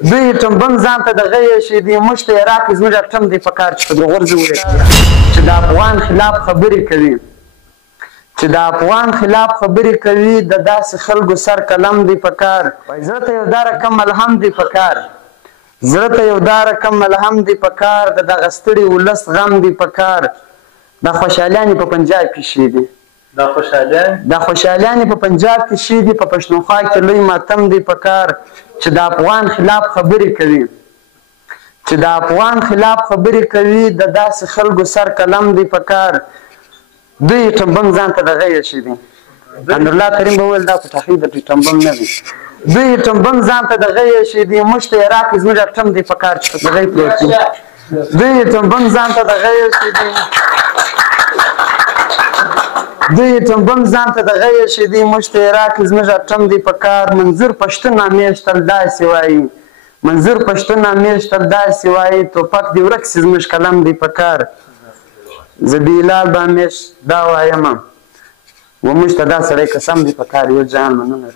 دوی ټمبم ځان ته دغه ایښی دی موږ ته یې راکړي زموږ اټم دی په کار چې په غورځو چې د افغان خلاف خبرې کوي چې د افغان خلاف خبرې کوي د داسې خلکو سر قلم دی په کار زړه ته یو دا رقم ملهم دی په کار زړه ته یو دا رقم ملهم دی په کار د دغه ستړي ولس غم دی په کار دا خوشحالیانې په پنجاب کې شي دي دا خوشحالیانې په پنجاب کې شي دي په پښتونخوا کې لوی ماتم دی په کار چې د افغان خلاف خبرې کوي چې د افغان خلاف خبرې کوي د داسې خلکو سر قلم دی په کار دوی ټمبم ځان ته دغه ایښی دی امرالله کریم به وویل دا پټاخۍ د ټمبم نه دی دوی ټمبم ځان ته دغه ایښی دی موږ ته یې راکړي زموږ اټم دی په کار چې په دغه پروت دی دوی ټمبم ځان ته دغه ایښی دی دوی ټمبم ځان ته دغه ایښی دی موږ ته یې راکړي زموږ اټم دی په کار منظور پښتون همیشتل داسې وایي منظور پښتون همیشتل داسې وایي توپک دې ورک سي زموږ قلم دی په کار زه بلال به همیش دا وایم و موږ ته دا سړی قسم دی په کار یو جهان مننه